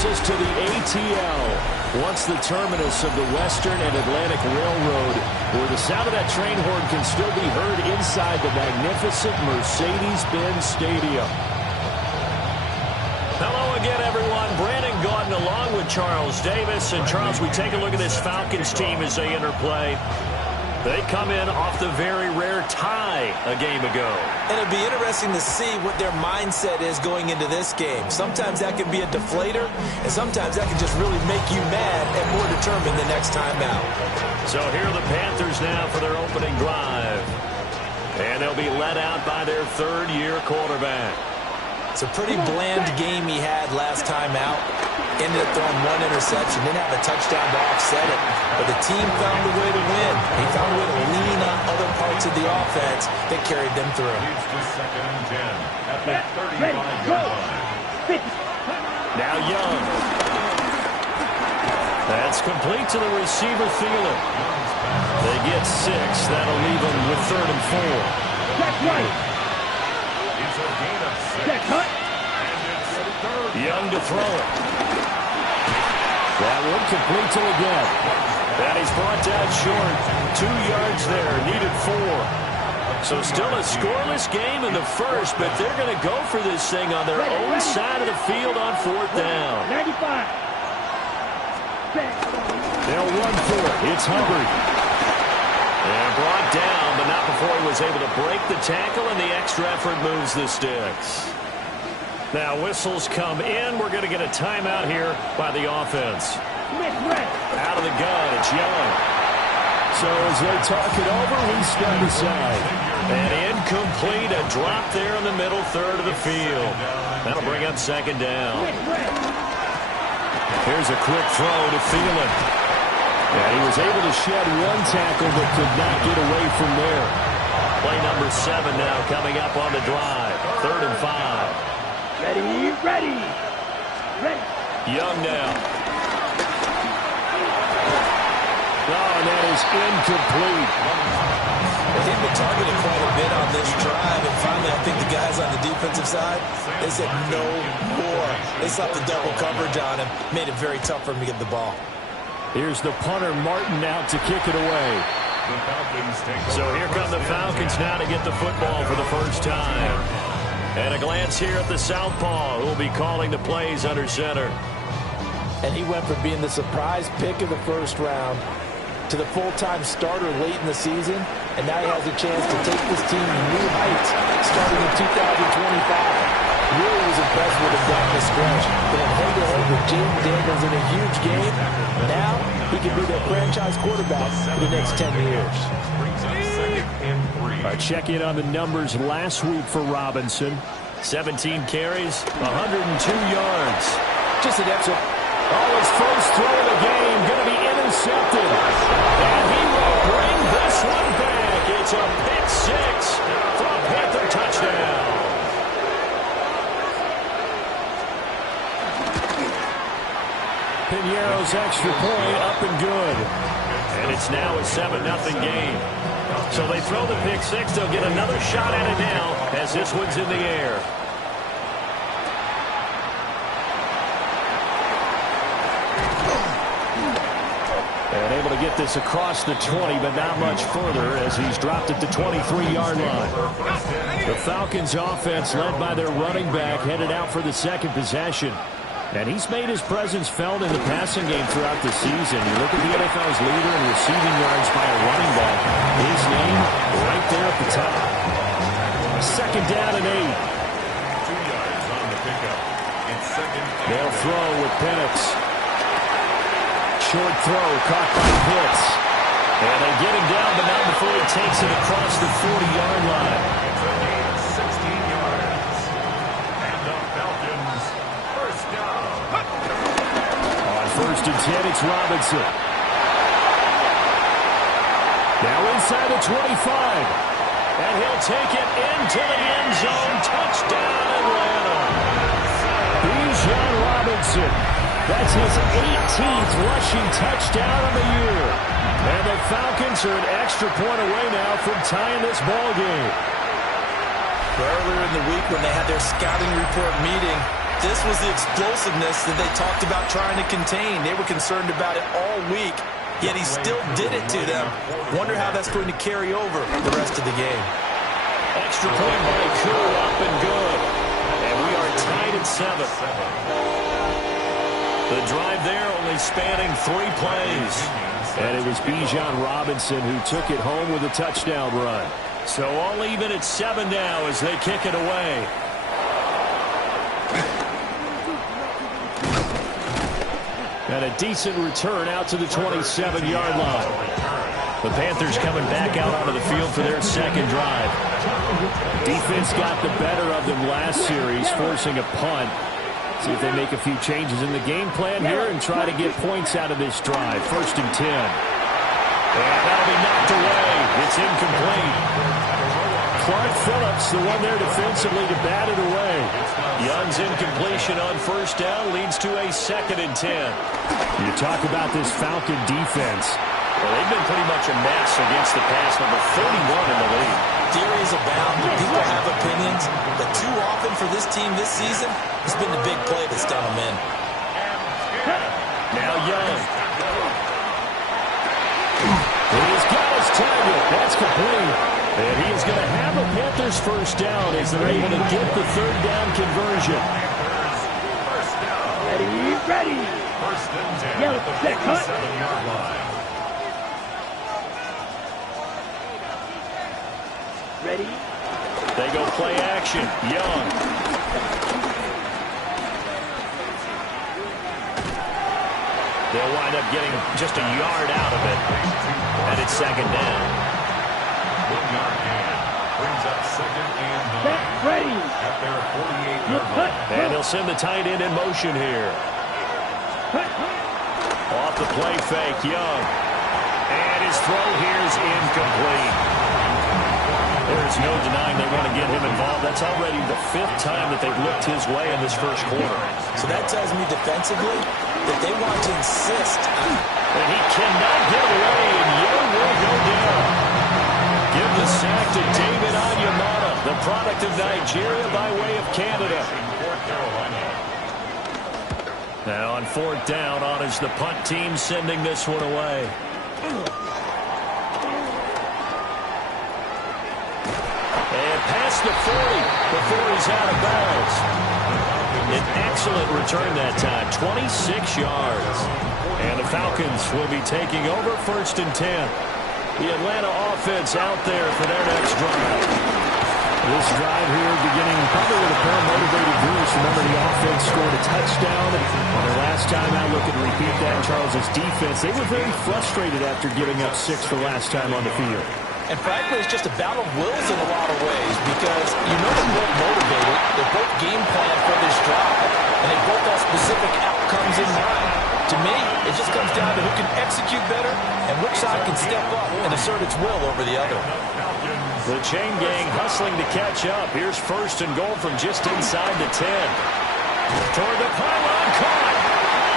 brings us to the ATL, once the terminus of the Western and Atlantic Railroad, where the sound of that train horn can still be heard inside the magnificent Mercedes-Benz Stadium. Hello again, everyone. Brandon Gaudin along with Charles Davis. And Charles, we take a look at this Falcons team as they interplay. They come in off the very rare tie a game ago. And it'll be interesting to see what their mindset is going into this game. Sometimes that can be a deflator, and sometimes that can just really make you mad and more determined the next time out. So here are the Panthers now for their opening drive. And they'll be led out by their third-year quarterback. It's a pretty bland game he had last time out. Ended up throwing one interception, didn't have a touchdown to offset it. But the team found a way to win. He found a way to lean on other parts of the offense that carried them through. Now Young. That's complete to the receiver, Thielen. They get 6. That'll leave them with 3rd and 4. That's right. Check, cut. Young to throw it. That one complete to again. And he's brought down short. 2 yards there. Needed 4. So still a scoreless game in the first, but they're going to go for this thing on their own side of the field on 4th down. 95. They'll run for it. It's Hubbard. And brought down, but not before he was able to break the tackle, and the extra effort moves the sticks. Now whistles come in. We're going to get a timeout here by the offense. Out of the gun, it's Young. So as they talk it over, we step aside. And incomplete, a drop there in the middle third of the field. That'll bring up 2nd down. Here's a quick throw to Thielen. And he was able to shed 1 tackle, but could not get away from there. Play number 7 now coming up on the drive. 3rd and 5. Ready. Young now. Oh, and that is incomplete. They've been targeted quite a bit on this drive, and finally I think the guys on the defensive side, they said no more. They slapped the double coverage on him, made it very tough for him to get the ball. Here's the punter, Martin, out to kick it away. So here come the Falcons now to get the football for the first time. And a glance here at the southpaw, who will be calling the plays under center. And he went from being the surprise pick of the first round to the full-time starter late in the season, and now he has a chance to take this team to new heights starting in 2025. Really was impressed with him down the stretch. Going head-to-head with Jaden Daniels in a huge game. Now he can be their franchise quarterback for the next 10 years. A check-in on the numbers last week for Robinson. 17 carries, 102 yards. Just an extra. His first throw of the game going to be intercepted. And he will bring this one back. It's a pick 6 for a Panther touchdown. Piñeiro's extra point up and good. And it's now a 7-0 game. So they throw the pick 6. They'll get another shot at it now as this one's in the air. And able to get this across the 20, but not much further as he's dropped it to 23-yard line. The Falcons offense led by their running back headed out for the second possession. And he's made his presence felt in the passing game throughout the season. You look at the NFL's leader in receiving yards by a running back. His name right there at the top. 2nd down and 8. 2 yards on the pickup. It's 2nd. They'll throw with Penix. Short throw caught by Pitts. And they get him down, but not before he takes it across the 40-yard line. It's a gain of 16 yards. And the Falcons first down. On 1st and 10, it's Robinson. Now inside the 25. And he'll take it into the end zone. Touchdown, Atlanta. Bijan Robinson. That's his 18th rushing touchdown of the year. And the Falcons are an extra point away now from tying this ball game. Earlier in the week when they had their scouting report meeting, this was the explosiveness that they talked about trying to contain. They were concerned about it all week, yet he still did it to them. Wonder how that's going to carry over the rest of the game. Extra point by Koo, up and good. And we are tied at 7. The drive there only spanning 3 plays. And it was Bijan Robinson who took it home with a touchdown run. So all even at 7 now as they kick it away. And a decent return out to the 27-yard line. The Panthers coming back out onto the field for their second drive. Defense got the better of them last series, forcing a punt. See if they make a few changes in the game plan here and try to get points out of this drive. 1st and 10. And that'll be knocked away. It's incomplete. Clark Phillips, the one there defensively to bat it away. Young's incompletion on 1st down leads to a 2nd and 10. You talk about this Falcon defense. Well, they've been pretty much a mess against the pass, number 41 in the league. Theories abound. People have opinions, but too often for this team this season, it's been the big play that's done them in. Now Young. He's got his target. That's complete. And he is going to have a Panthers 1st down as they're able to get the 3rd down conversion. Ready. 1st and 10 Yellow, at the set, cut. 57-yard line. Ready. They go play action. Young. They'll wind up getting just a yard out of it. And it's 2nd down. 1-yard gain. Brings up 2nd and 9. Set. Ready. At their 48-yard line. And they'll send the tight end in motion here. Off the play fake, Young. And his throw here is incomplete. There's no denying they want to get him involved. That's already the 5th time that they've looked his way in this 1st quarter. So that tells me defensively that they want to insist. And he cannot get away, and Young will go down. Give the sack to David Onyemata, the product of Nigeria by way of Canada. Now on 4th down, on is the punt team sending this one away. And past the 40 before he's out of bounds. An excellent return that time, 26 yards. And the Falcons will be taking over 1st and 10. The Atlanta offense out there for their next drive. This drive here beginning probably with a pair of motivated Bruce. Remember, the offense scored a touchdown on their last time out. Look and repeat that. Charles' defense, they were very frustrated after giving up 6 the last time on the field. And frankly, it's just a battle of wills in a lot of ways because you know they're both motivated. They're both game planned for this drive, and they both have specific outcomes in mind. To me, it just comes down to who can execute better and which side can step up and assert its will over the other. The chain gang hustling to catch up. Here's 1st and goal from just inside the 10. Toward the pylon, caught.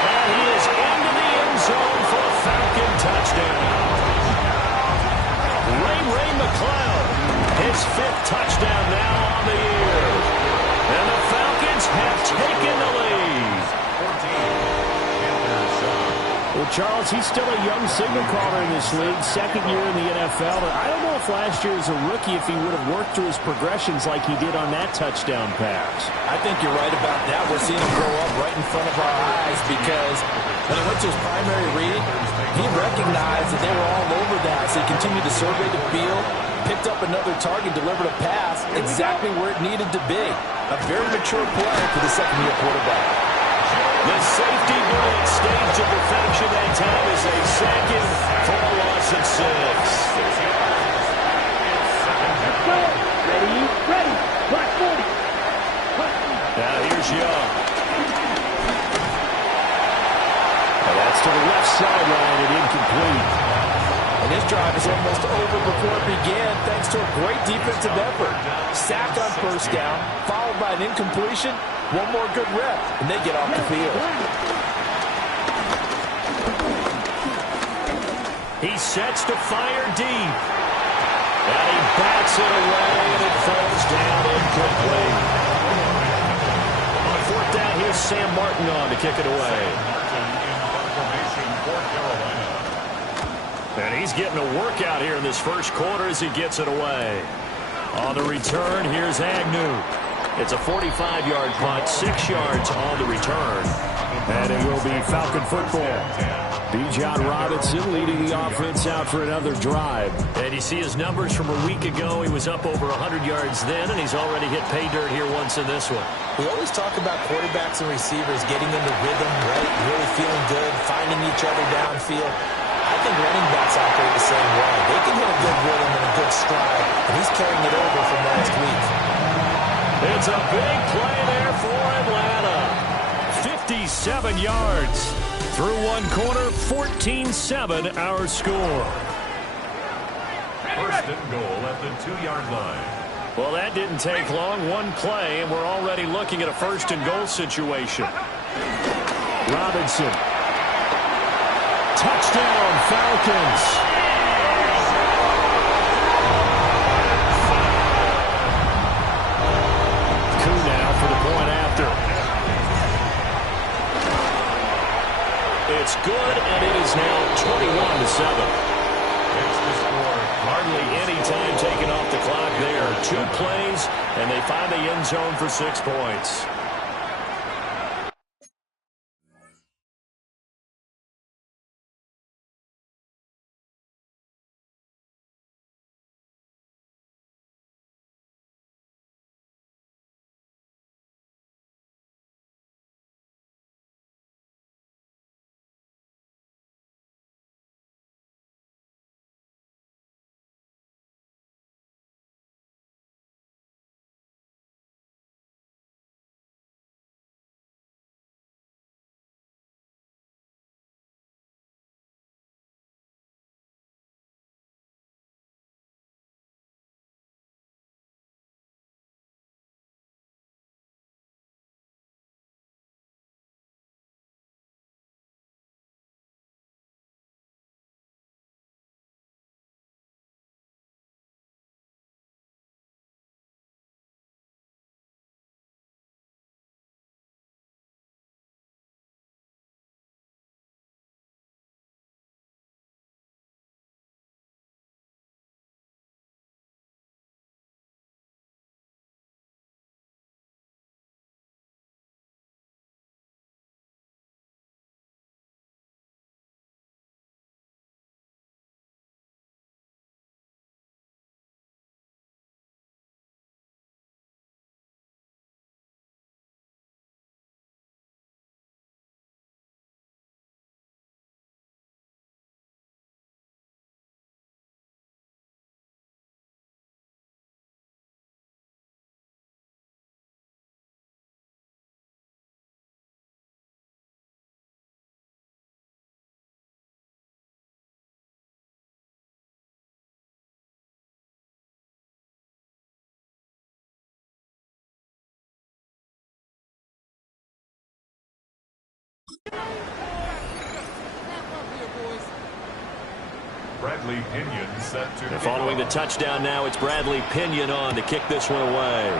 And he is into the end zone for a Falcon touchdown. Ray McLeod, his 5th touchdown now on the year. And the Falcons have taken the lead. 14. Well, Charles, he's still a young signal caller in this league, 2nd year in the NFL. But I don't know if last year as a rookie, if he would have worked through his progressions like he did on that touchdown pass. I think you're right about that. We're seeing him grow up right in front of our eyes because when he went to his primary read, he recognized that they were all over that. So he continued to survey the field, picked up another target, delivered a pass exactly where it needed to be. A very mature play for the 2nd-year quarterback. The safety blitz staged to perfection that time is a 2nd for a loss at 6. Ready. Black 40. Now here's Young. And that's to the left sideline and incomplete. And this drive is almost over before it began thanks to a great defensive effort. Sack on 1st down, followed by an incompletion. One more good rep, and they get off the field. He sets to fire deep. And he bats it away, and it falls down incomplete. On 4th down with Sam Martin on to kick it away. Martin in formation for Carolina. And he's getting a workout here in this first quarter as he gets it away. On the return, here's Agnew. It's a 45-yard punt, 6 yards on the return. And it will be Falcon football. Bijan Robinson leading the offense out for another drive. And you see his numbers from a week ago. He was up over 100 yards then, and he's already hit pay dirt here once in this one. We always talk about quarterbacks and receivers getting into rhythm, right? Really feeling good, finding each other downfield. I think running backs operate the same way. They can hit a good rhythm and a good stride, and he's carrying it over from last week. It's a big play there for Atlanta. 57 yards. Through one quarter, 14-7 our score. First and goal at the 2-yard line. Well, that didn't take long. One play, and we're already looking at a first and goal situation. Robinson. Touchdown, Falcons. Coup now for the point after. It's good, and it is now 21-7. It's the score. Hardly any time taken off the clock there. 2 plays, and they find the end zone for 6 points. Bradley Pinion set to And following the touchdown now, it's Bradley Pinion on to kick this one away.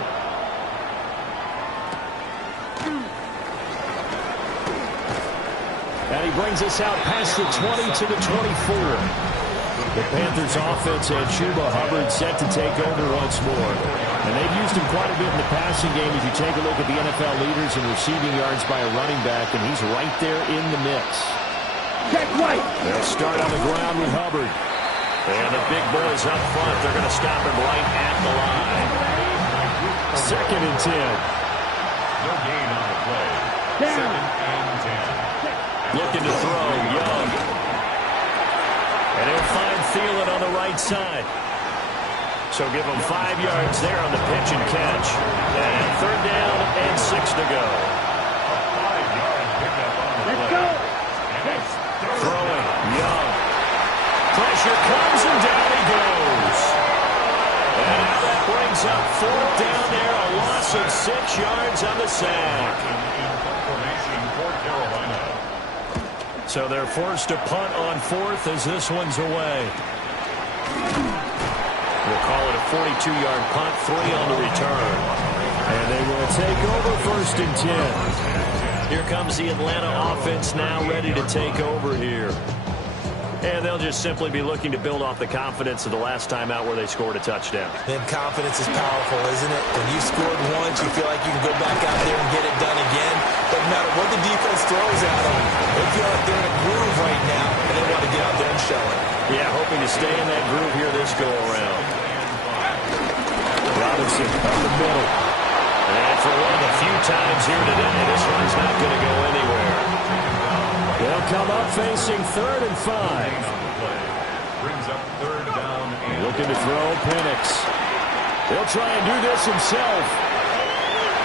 And he brings us out past the 20 to the 24. The Panthers offense and Chuba Hubbard set to take over once more. And they've used him quite a bit in the passing game as you take a look at the NFL leaders in receiving yards by a running back, and he's right there in the mix. Check right. They'll start on the ground with Hubbard. And the big boys up front, they're going to stop him right at the line. 2nd and 10. No gain on the play. Down. 2nd and 10. Looking to throw, Young. And he'll find Thielen on the right side. So give him 5 yards there on the pitch and catch. And 3rd down and 6 to go. A 5-yard pickup on the Let's play. go. And it's Throwing, Young. Pressure comes and down he goes. And now that brings up 4th down there. A loss of 6 yards on the sack. in formation for Carolina. So they're forced to punt on 4th as this one's away. We'll call it a 42-yard punt, 3 on the return. And they will take over 1st and 10. Here comes the Atlanta offense now ready to take over here. And they'll just simply be looking to build off the confidence of the last time out where they scored a touchdown. And confidence is powerful, isn't it? When you scored once, you feel like you can go back out there and get it done again. Doesn't matter what the defense throws at them. They feel like they're in a groove right now, and they want to get out there and show it. Yeah, hoping to stay in that groove here this go-around. Robinson up the middle. And for one of the few times here today, this one's not going to go anywhere. They'll come up facing 3rd and 5. Brings up 3rd down. Looking to throw Penix. He'll try and do this himself.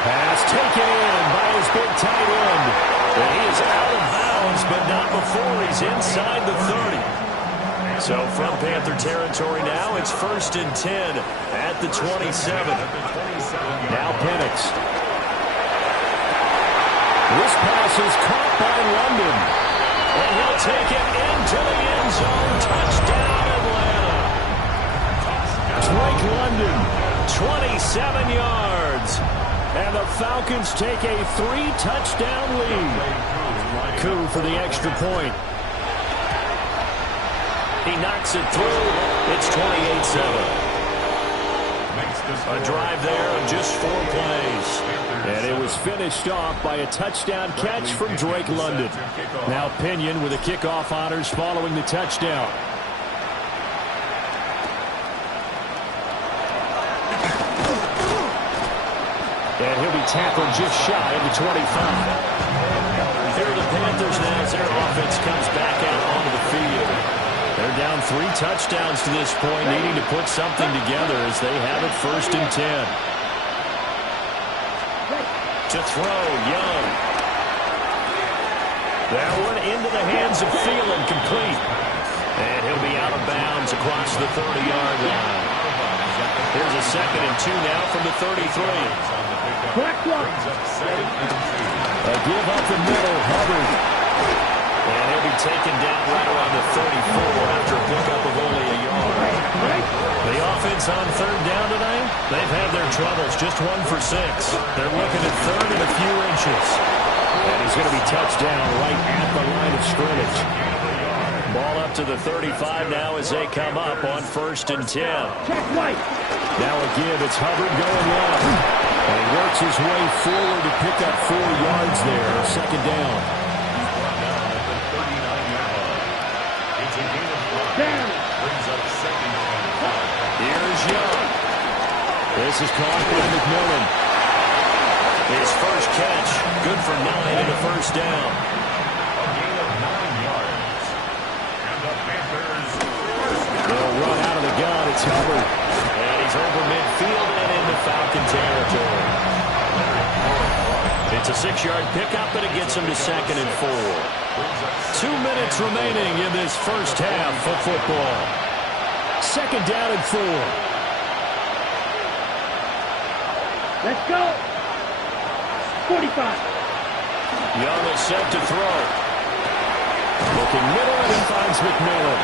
Pass taken in by his big tight end. And he is out of bounds, but not before he's inside the 30. So from Panther territory now, it's 1st and 10 at the 27. Now Penix. This pass is caught by London. And he'll take it into the end zone. Touchdown, Atlanta. Drake London, 27 yards. And the Falcons take a 3-touchdown lead. Coup for the extra point. He knocks it through. It's 28-7. A drive there of just 4 plays. And it was finished off by a touchdown catch from Drake London. Now Pinion with the kickoff honors following the touchdown. And he'll be tackled just shy of the 25. Here are the Panthers now as their offense comes back out onto the field. They're down 3 touchdowns to this point, needing to put something together as they have it 1st and 10. To throw, Young. That one into the hands of Thielen, complete. And he'll be out of bounds across the 30-yard line. Here's a 2nd and 2 now from the 33. A give up the middle, Hubbard. And he'll be taken down right around the 34 after a pickup of only a yard. The offense on 3rd down tonight, they've had their troubles, just 1 for 6. They're looking at 3rd and a few inches. And he's going to be touched down right at the line of scrimmage. Ball up to the 35 now as they come up on 1st and 10. Now a give, it's Hubbard going left. And he works his way forward to pick up 4 yards there, 2nd down. Here's Young. This is caught by McMillan. His first catch, good for 9 and a 1st down. A gain of 9 yards. And the Panthers. They'll run out of the gun. It's Hubbard. And he's over midfield and into Falcon territory. It's a 6-yard pickup, and it gets him to 2nd and 4. 2 minutes remaining in this first half of football. 2nd down and 4. Let's go. 45. Young is set to throw. Looking middle, and it finds McMillan.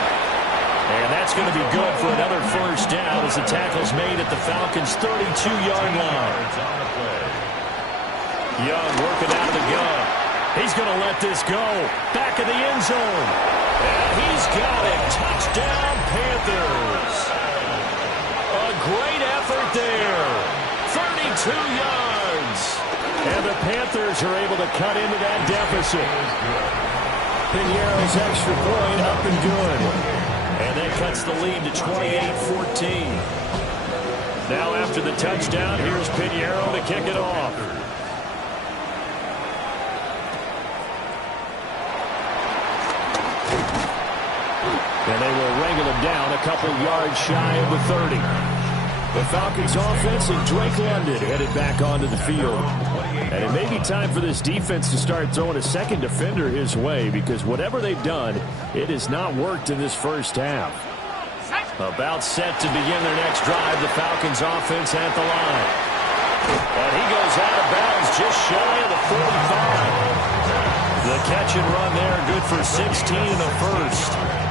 And that's going to be good for another 1st down as the tackle's made at the Falcons' 32-yard line. Young working out of the gun. He's going to let this go. Back in the end zone. And he's got it. Touchdown, Panthers. A great effort there. 32 yards. And the Panthers are able to cut into that deficit. Piniero's extra point up and good. And that cuts the lead to 28-14. Now after the touchdown, here's Piniero to kick it off. And they will wrangle him down a couple yards shy of the 30. The Falcons offense and Drake London headed back onto the field. And it may be time for this defense to start throwing a second defender his way, because whatever they've done, it has not worked in this first half. About set to begin their next drive, the Falcons offense at the line. And he goes out of bounds just shy of the 45. The catch and run there, good for 16 and a 1st.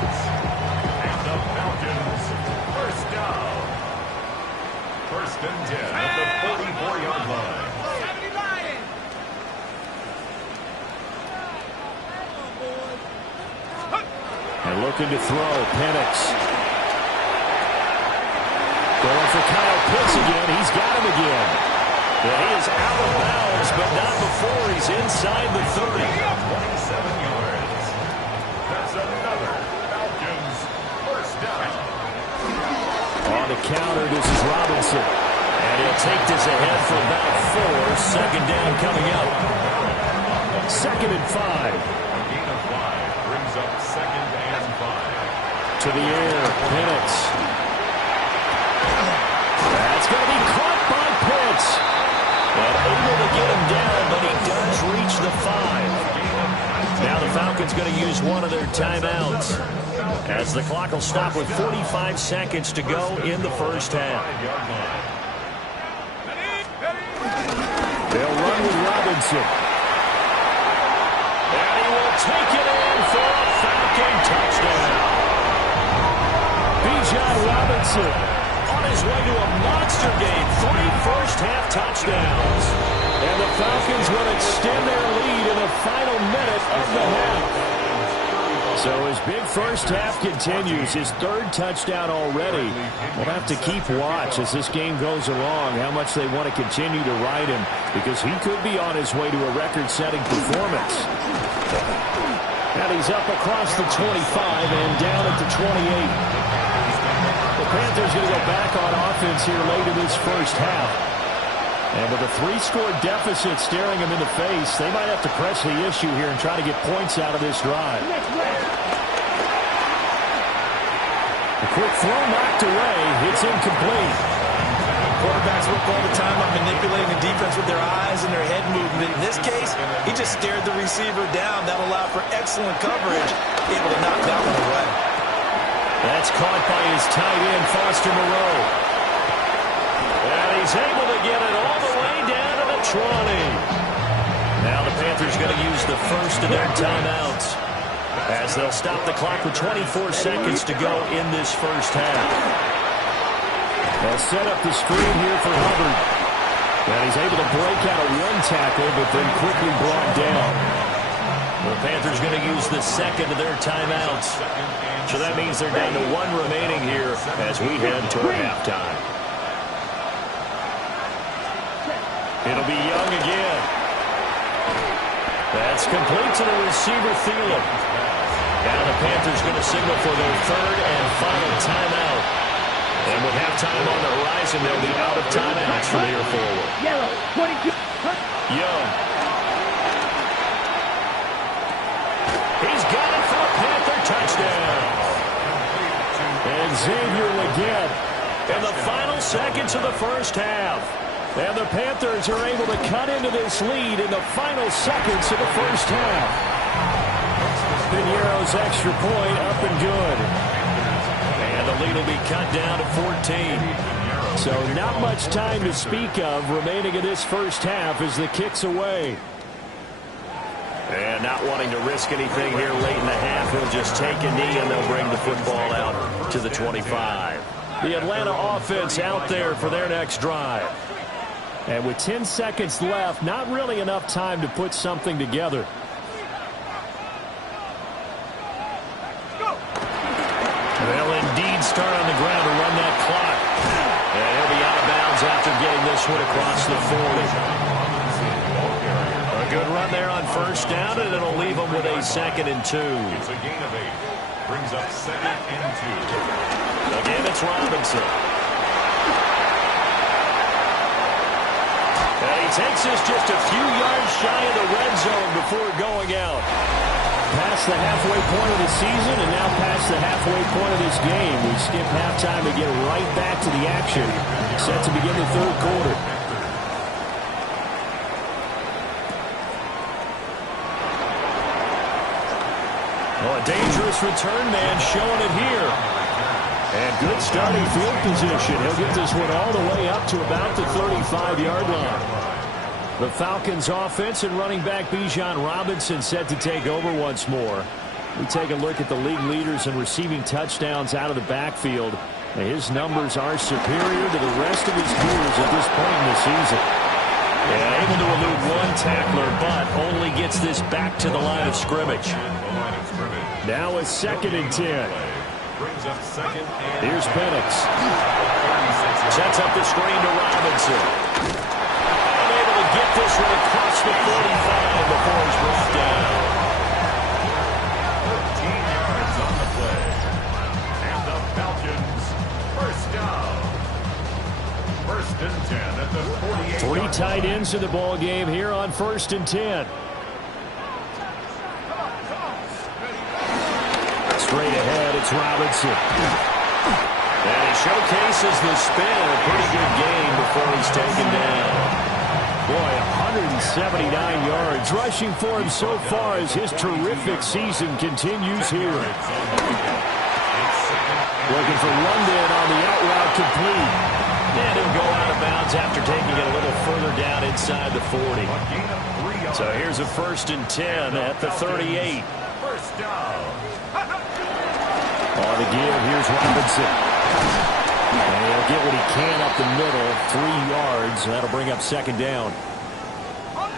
First and 10 at the 44-yard line. And looking to throw, Penix. Going for Kyle Pitts again. He's got him again. Yeah, he is out of bounds, but not before he's inside the 30. 27 yards. That's another Falcons first down. On the counter, this is Robinson. And he'll take this ahead for about 4. Second down coming up. 2nd and 5. A gain of 5 brings up 2nd and 5. To the air, Penix. That's going to be caught by Pitts. And able to get him down, but he does reach the 5. Now the Falcons going to use one of their timeouts, as the clock will stop with 45 seconds to go in the first half. They'll run with Robinson. And he will take it in for a Falcon touchdown. Bijan Robinson on his way to a monster game. 3 first-half touchdowns. And the Falcons will extend their lead in the final minute of the half. So his big first half continues. His 3rd touchdown already. We'll have to keep watch as this game goes along, how much they want to continue to ride him, because he could be on his way to a record-setting performance. And he's up across the 25 and down at the 28. The Panthers going to go back on offense here late in this first half. And with a 3-score deficit staring them in the face, they might have to press the issue here and try to get points out of this drive. A quick throw knocked away. It's incomplete. Quarterbacks work all the time on manipulating the defense with their eyes and their head movement. In this case, he just stared the receiver down. That allowed for excellent coverage, able to knock that one away. That's caught by his tight end, Foster Moreau. And he's able to get it all the way down to the 20. Now the Panthers going to use the first of their timeouts, as they'll stop the clock with 24 seconds to go in this first half. They'll set up the screen here for Hubbard. And he's able to break out of 1 tackle, but then quickly brought down. The Panthers going to use the second of their timeouts. So that means they're down to 1 remaining here as we head toward halftime. It'll be Young again. That's complete to the receiver, Thielen. Now the Panthers going to signal for their 3rd and final timeout. And with halftime on the horizon, they'll be out of timeouts from here forward. Yellow, 22. Young. He's got it for a Panther touchdown. And Xavier Legette in the final seconds of the first half. And the Panthers are able to cut into this lead in the final seconds of the first half. Piñeiro's extra point up and good. And the lead will be cut down to 14. So not much time to speak of remaining in this first half as the kick's away. And not wanting to risk anything here late in the half, he'll just take a knee and they'll bring the football out to the 25. The Atlanta offense out there for their next drive. And with 10 seconds left, not really enough time to put something together. They'll indeed start on the ground to run that clock. And he'll be out of bounds after getting this one across the 40. A good run there on first down, and it'll leave them with a 2nd and 2. It's a gain of 8. Brings up 2nd and 2. Again, it's Robinson. And he takes this just a few yards shy of the red zone before going out. Past the halfway point of the season and now past the halfway point of this game. We skip halftime to get right back to the action. Set to begin the 3rd quarter. Well, a dangerous return man showing it here. And good starting field position. He'll get this one all the way up to about the 35-yard line. The Falcons offense and running back Bijan Robinson set to take over once more. We take a look at the league leaders in receiving touchdowns out of the backfield. His numbers are superior to the rest of his peers at this point in the season. And able to elude 1 tackler, but only gets this back to the line of scrimmage. Now it's 2nd and 10. Brings up 2nd and Here's Penix. Sets up the screen to Robinson. Able to get this one across the 45 before he's brought down. 13 yards on the play. And the Falcons, first down. 1st and 10 at the 48. 3 tight ends in the ball game here on 1st and 10. Straight ahead, it's Robinson. And he showcases the spin. A pretty good game before he's taken down. Boy, 179 yards rushing for him so far as his terrific season continues here. Looking for London on the out route complete. And he'll go out of bounds after taking it a little further down inside the 40. So here's a 1st and 10 at the 38. First down. On the give, here's Robinson. And he'll get what he can up the middle, 3 yards. That'll bring up 2nd down.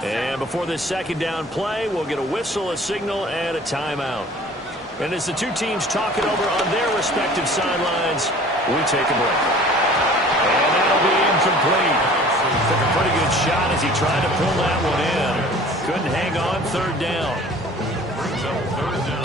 And before this 2nd down play, we'll get a whistle, a signal, and a timeout. And as the two teams talk it over on their respective sidelines, we take a break. And that'll be incomplete. Took a pretty good shot as he tried to pull that one in. Couldn't hang on, 3rd down.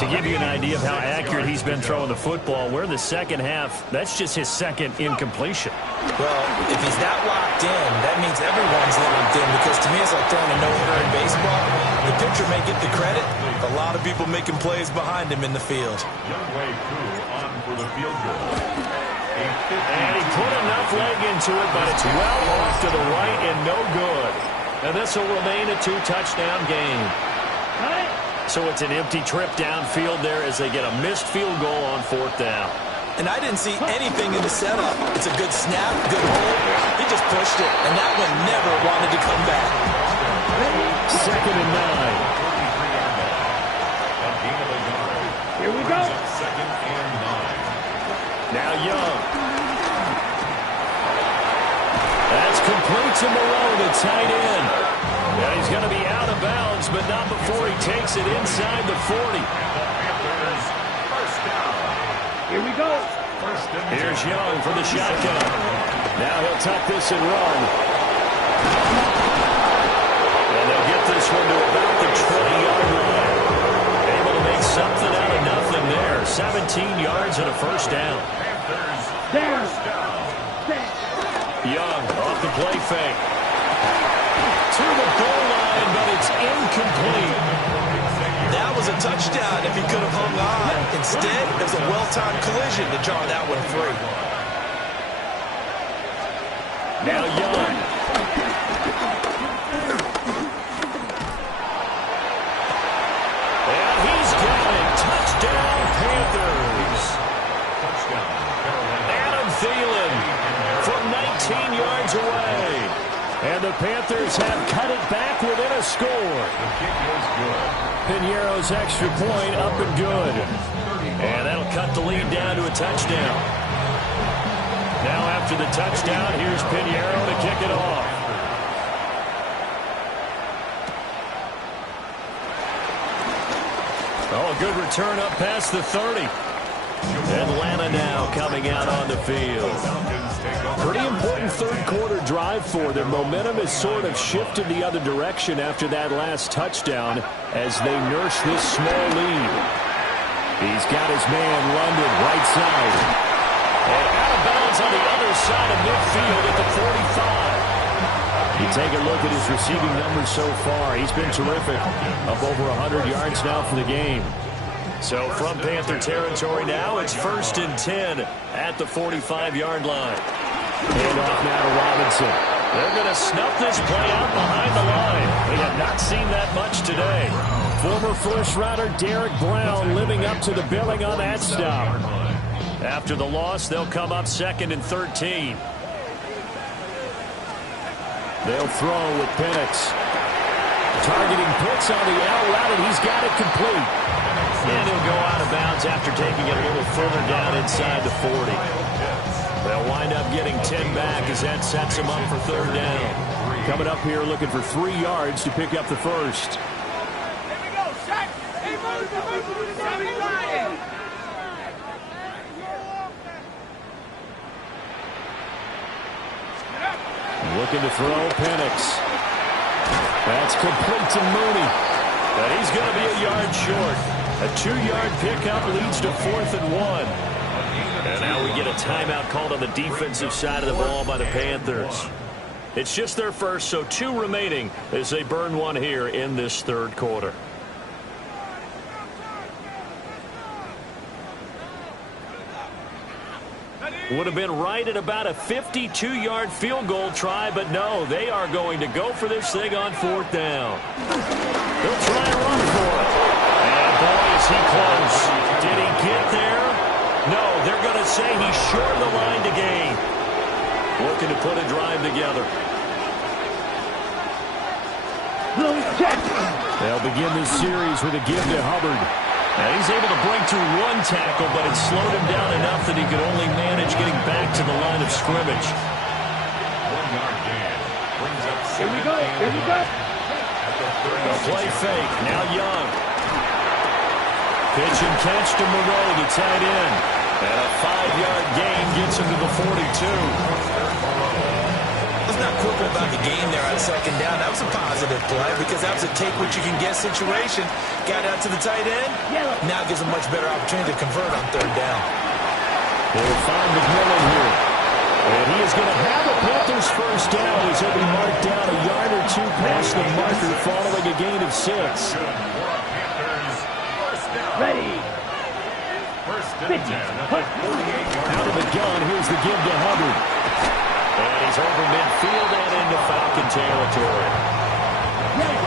To give you an idea of how accurate he's been throwing the football, we're in the 2nd half. That's just his 2nd incompletion. Well, if he's that locked in, that means everyone's locked in, because to me it's like throwing a no-hitter in baseball. The pitcher may get the credit, a lot of people making plays behind him in the field. Younghoe Koo on for the field goal. And he put enough leg into it, but it's well off to the right and no good. And this will remain a 2-touchdown game. So it's an empty trip downfield there as they get a missed field goal on 4th down. And I didn't see anything in the setup. It's a good snap, good hold. He just pushed it, and that one never wanted to come back. 2nd and 9. Here we go. 2nd and 9. Now Young. That's complete to Moreau, the tight end. Now he's going to be out of bounds, but not before he takes it inside the 40. Here we go. Here's Young for the shotgun. Now he'll tuck this and run. And they'll get this one to about the 20-yard line. Able to make something out of nothing there. 17 yards and a 1st down. Down. Young off the play fake. To the goal line, but it's incomplete. That was a touchdown if he could have hung on. Instead, it was a well-timed collision to draw that one free. Now Young. And he's got it. Touchdown, Panthers. Adam Thielen from 19 yards away. And the Panthers have cut it back within a score. The kick was good. Piñeiro's extra point up and good. And that'll cut the lead down to a touchdown. Now after the touchdown, here's Piñeiro to kick it off. Oh, a good return up past the 30. Atlanta now coming out on the field. Pretty important 3rd quarter drive for them. Momentum has sort of shifted the other direction after that last touchdown as they nurse this small lead. He's got his man London right side. And out of bounds on the other side of midfield at the 45. You take a look at his receiving numbers so far. He's been terrific. Up over 100 yards now for the game. So from Panther territory now, it's 1st and 10 at the 45-yard line. Hand off now to Robinson. They're going to snuff this play out behind the line. We have not seen that much today. Former first-rounder Derek Brown living up to the billing on that stop. After the loss, they'll come up 2nd and 13. They'll throw with Penix. Targeting Pitts on the out route, and he's got it complete. And he'll go out of bounds after taking it a little further down inside the 40. They'll wind up getting 10 back as that sets him up for 3rd down. Coming up here looking for 3 yards to pick up the 1st. Here we go. Shaq. Hey, move. Looking to throw, Penix. That's complete to Mooney. But he's going to be a yard short. A 2-yard pickup leads to 4th and 1. And now we get a timeout called on the defensive side of the ball by the Panthers. It's just their first, so 2 remaining as they burn one here in this third quarter. Would have been right at about a 52-yard field goal try, but no, they are going to go for this thing on 4th down. They'll try and run for it. And boy, is he close. Did he get there? No, they're going to say he's short of the line to gain. Looking to put a drive together. They'll begin this series with a give to Hubbard. Now he's able to break through 1 tackle, but it slowed him down enough that he could only manage getting back to the line of scrimmage. 1-yard gain. Brings up Here we go. Here we go. A play fake. Now Young. Pitch and catch to Moreau, the tight end. And a 5-yard gain gets him to the 42. It's not quick about the game there on 2nd down. That was a positive play because that was a take-what-you-can-get situation. Got out to the tight end. Now gives a much better opportunity to convert on 3rd down. They'll find McMillan here. And he is going to have a Panthers first down as he'll be marked down a yard or 2 past the marker following a gain of 6. Ready. First and 10 at the 48-yard Out of the gun, here's the give to Hubbard. And he's over midfield and into Falcon territory.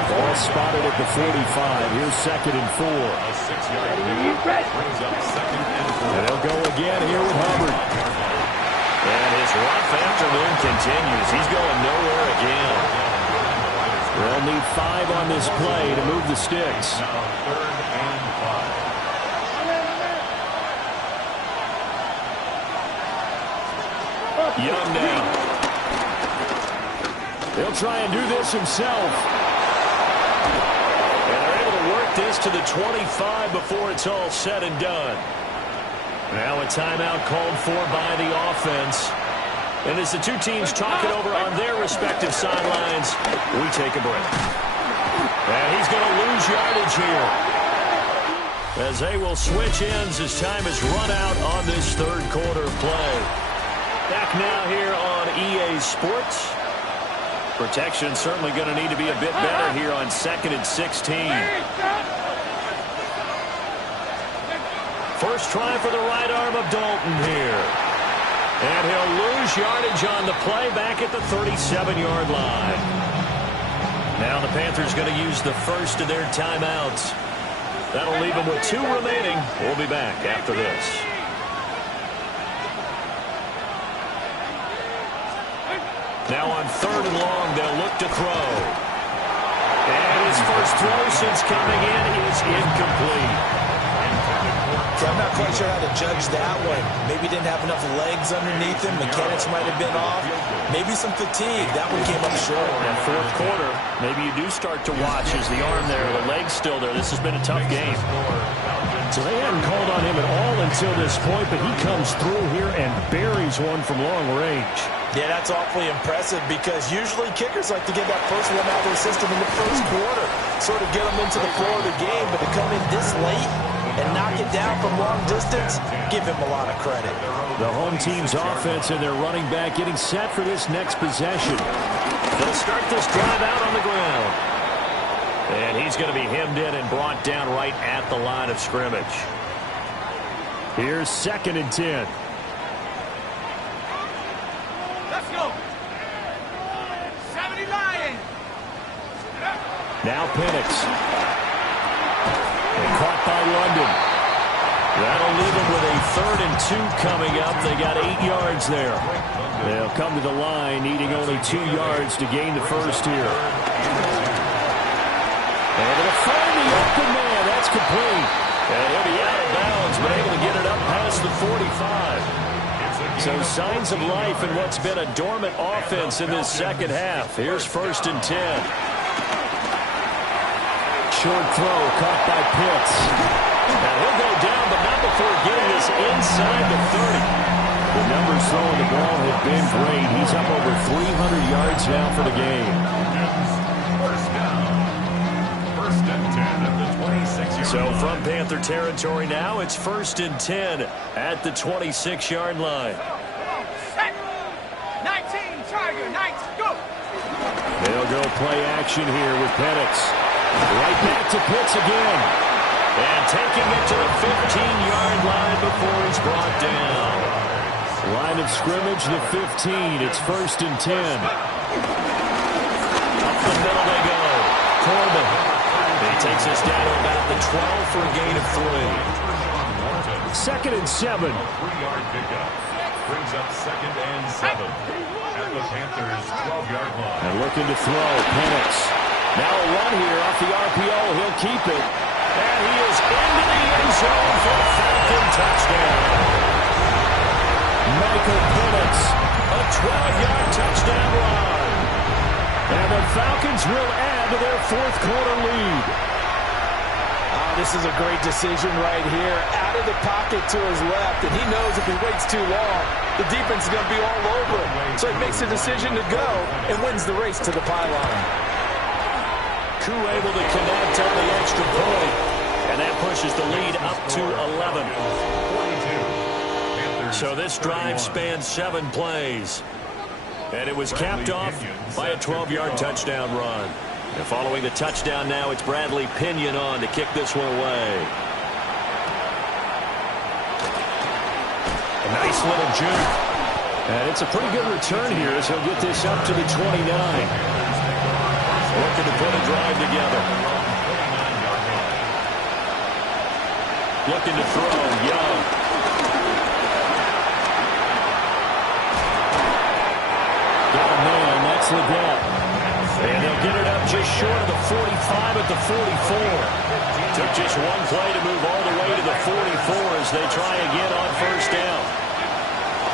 Ball spotted at the 45. Here's 2nd and 4. A 6-yard gain brings up 2nd and 4. And they'll go again here with Hubbard. And his rough afternoon continues. He's going nowhere again. They'll need 5 on this play to move the sticks. Now 3rd and 5. Young now. He'll try and do this himself. And they're able to work this to the 25 before it's all said and done. Now a timeout called for by the offense. And as the 2 teams talk it over on their respective sidelines, we take a break. And he's going to lose yardage here, as they will switch ends as time has run out on this third quarter play. Back now here on EA Sports. Protection certainly going to need to be a bit better here on 2nd and 16. First try for the right arm of Dalton here. And he'll lose yardage on the play back at the 37-yard line. Now the Panthers going to use the first of their timeouts. That'll leave them with 2 remaining. We'll be back after this. Now on 3rd and long, they'll look to throw. And his first throw since coming in is incomplete. I'm not quite sure how to judge that one. Maybe didn't have enough legs underneath him. Mechanics might have been off. Maybe some fatigue. That one came up short. That 4th quarter, maybe you do start to watch as the arm there, the leg's still there. This has been a tough game. So they hadn't called on him at all until this point, but he comes through here and buries one from long range. Yeah, that's awfully impressive because usually kickers like to get that first one out of their system in the first quarter, sort of get them into the flow of the game, but to come in this late and knock it down from long distance, give him a lot of credit. The home team's offense and their running back getting set for this next possession. They'll start this drive out on the ground. And he's going to be hemmed in and brought down right at the line of scrimmage. Here's 2nd and 10. Let's go. 70 Lions. Now Penix. And caught by London. That'll leave them with a 3rd and 2 coming up. They got 8 yards there. They'll come to the line, needing only 2 yards to gain the first here. And they'll find the open man. That's complete. And he'll be out of bounds, but able to get it up past the 45. So signs of life in what's been a dormant offense in this second half. Here's 1st and 10. Short throw caught by Pitts. Now he'll go down, but not before getting this inside the 30. The numbers throwing the ball have been great. He's up over 300 yards now for the game. First down. First and 10 at the 26-yard So line. from Panther territory now, it's 1st and 10 at the 26-yard line. Set. 19, Tiger, 19, go. They'll go play action here with Penix. Right back to Pitts again. And taking it to the 15-yard line before he's brought down. Line of scrimmage, the 15. It's 1st and 10. Up the middle they go. Coleman. He takes us down to about the 12 for a gain of 3. 2nd and 7. 3-yard pickup. Brings up 2nd and 7 at the Panthers' 12-yard line. And looking to throw, Penix. Now a run here off the RPO. He'll keep it. And he is into the end zone for a Falcon touchdown. Michael Penix, a 12-yard touchdown run. And the Falcons will add to their 4th quarter lead. This is a great decision right here. Out of the pocket to his left, and he knows if he waits too long, the defense is going to be all over him. So he makes a decision to go and wins the race to the pylon. Koo able to connect on the extra point, and that pushes the lead up to 11. 42. So this drive spans 7 plays, and it was capped off by a 12-yard touchdown run. And following the touchdown now, it's Bradley Pinion on to kick this one away. A nice little juke. And it's a pretty good return here as he'll get this up to the 29. Looking to put a drive together. Looking to throw, Young. Got a man, that's Leggett. And they'll get it up just short of the 45 at the 44. Took just one play to move all the way to the 44 as they try again on 1st down.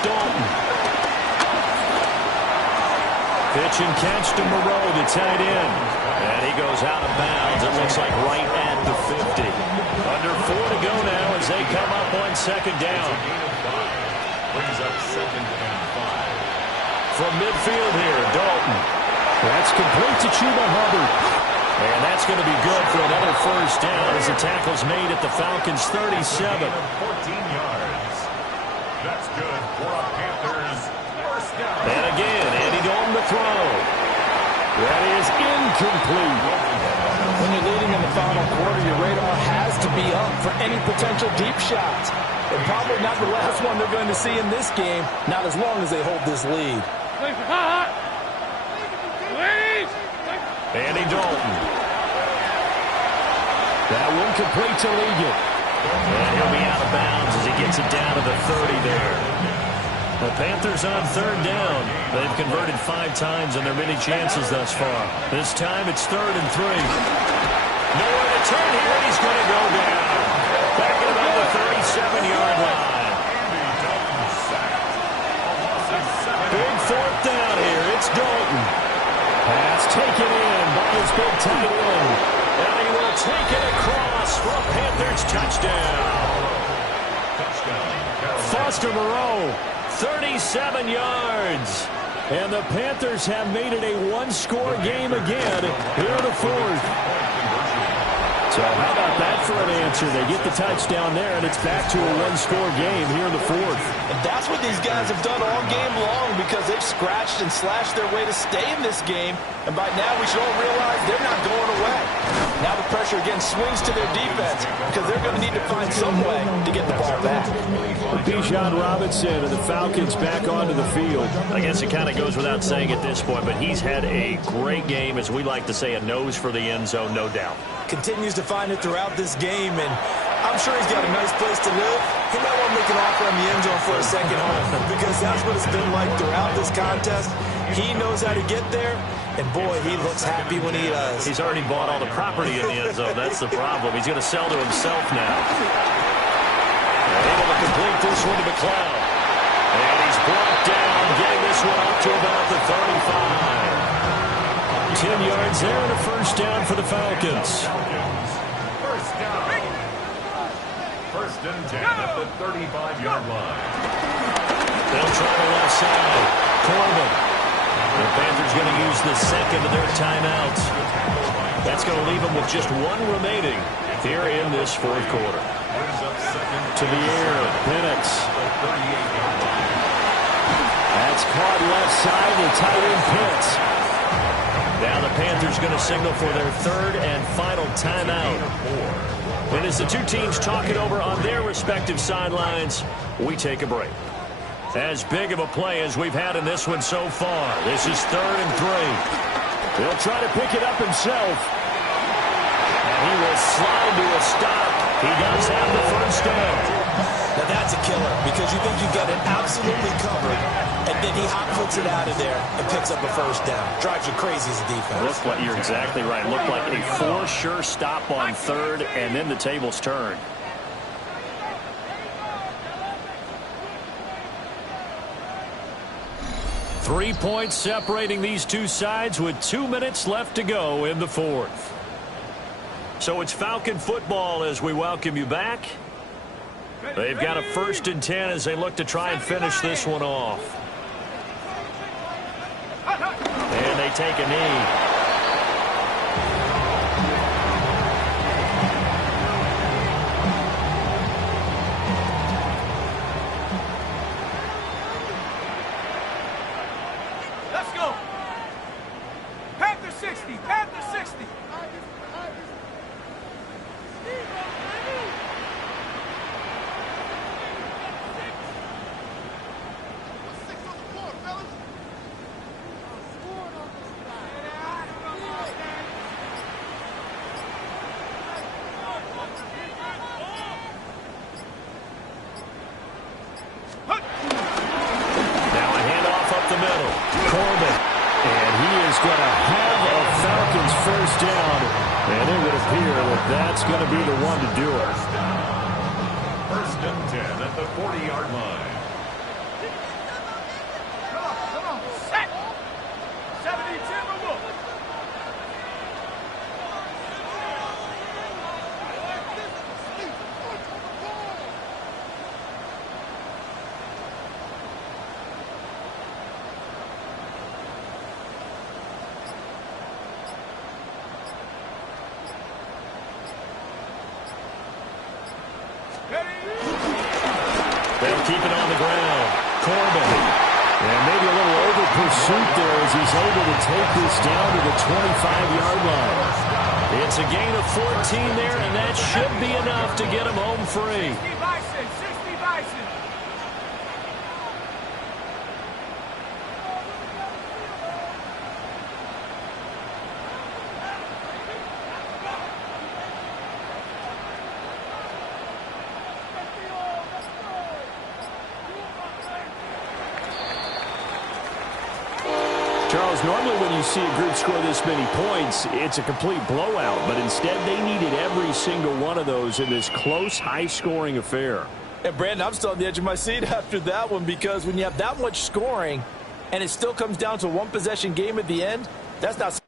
Dalton. Pitch and catch to Moreau, the tight end. And he goes out of bounds. It looks like right at the 50. Under 4 to go now as they come up on 2nd down. Brings up 2nd and 5. From midfield here, Dalton. That's complete to Chuba Hubbard. And that's going to be good for another 1st down as the tackle's made at the Falcons' 37. 14 yards. That's good for a Panthers 1st down. And again, Andy Dalton to throw. That is incomplete. When you're leading in the final quarter, your radar has to be up for any potential deep shots. And probably not the last one they're going to see in this game, not as long as they hold this lead. Andy Dalton. That one complete to Ligon. And he'll be out of bounds as he gets it down to the 30 there. The Panthers on 3rd down. They've converted 5 times on their many chances thus far. This time it's 3rd and 3. Nowhere to turn here, and he's going to go down. Back at about the 37-yard line. Big 4th down here. It's Dalton. Pass taken in by his big tight end. And he will take it across for a Panthers touchdown. Foster Moreau, 37 yards. And the Panthers have made it a 1-score game again here in the 4th. So how about that for an answer? They get the touchdown there, and it's back to a 1-score game here in the 4th. And that's what these guys have done all game long because they've scratched and slashed their way to stay in this game. And by now we should all realize they're not going away. Now the pressure again swings to their defense because they're going to need to find some way to get the ball back. Bijan Robinson and the Falcons back onto the field. I guess it kind of goes without saying at this point, but he's had a great game, as we like to say, a nose for the end zone, no doubt. Continues to find it throughout this game, and I'm sure he's got a nice place to live. He might want to make an offer on the end zone for a second home because that's what it's been like throughout this contest. He knows how to get there, and boy, he looks happy when he does. He's already bought all the property in the end zone. That's the problem. He's going to sell to himself now. Able to complete this one to McLeod. And he's brought down, getting this one up to about the 35. 10 yards there and a 1st down for the Falcons. 1st down. 1st and 10 at the 35-yard line. They'll try the left side. Corbin. The Panthers going to use the second of their timeouts. That's going to leave them with just one remaining here in this fourth quarter. To the air, Penix. That's caught left side, the tight end Pitts. Now the Panthers going to signal for their third and final timeout. And as the two teams talk it over on their respective sidelines, we take a break. As big of a play as we've had in this one so far. This is 3rd and 3. He'll try to pick it up himself. And he will slide to a stop. He does have the first down. Now that's a killer because you think you've got it absolutely covered, and then he hot-foots it out of there and picks up a first down. Drives you crazy as a defense. You're exactly right. Looked like a for-sure stop on 3rd, and then the tables turned. Three points separating these two sides with 2 minutes left to go in the fourth. So it's Falcon football as we welcome you back. They've got a 1st and 10 as they look to try and finish this one off. And they take a knee. Let's go. Panther 60. Panther 60. That's going to be the one to do it. 1st and 10 at the 40-yard line. Come on. Set. 70 Timberwolves. They'll keep it on the ground. Corbin. And maybe a little over pursuit there as he's able to take this down to the 25-yard line. It's a gain of 14 there, and that should be enough to get him home free. 60 Bison. 60 Bison. Charles, normally when you see a group score this many points, it's a complete blowout. But instead, they needed every single one of those in this close, high-scoring affair. And, Brandon, I'm still on the edge of my seat after that one because when you have that much scoring and it still comes down to a one-possession game at the end, that's not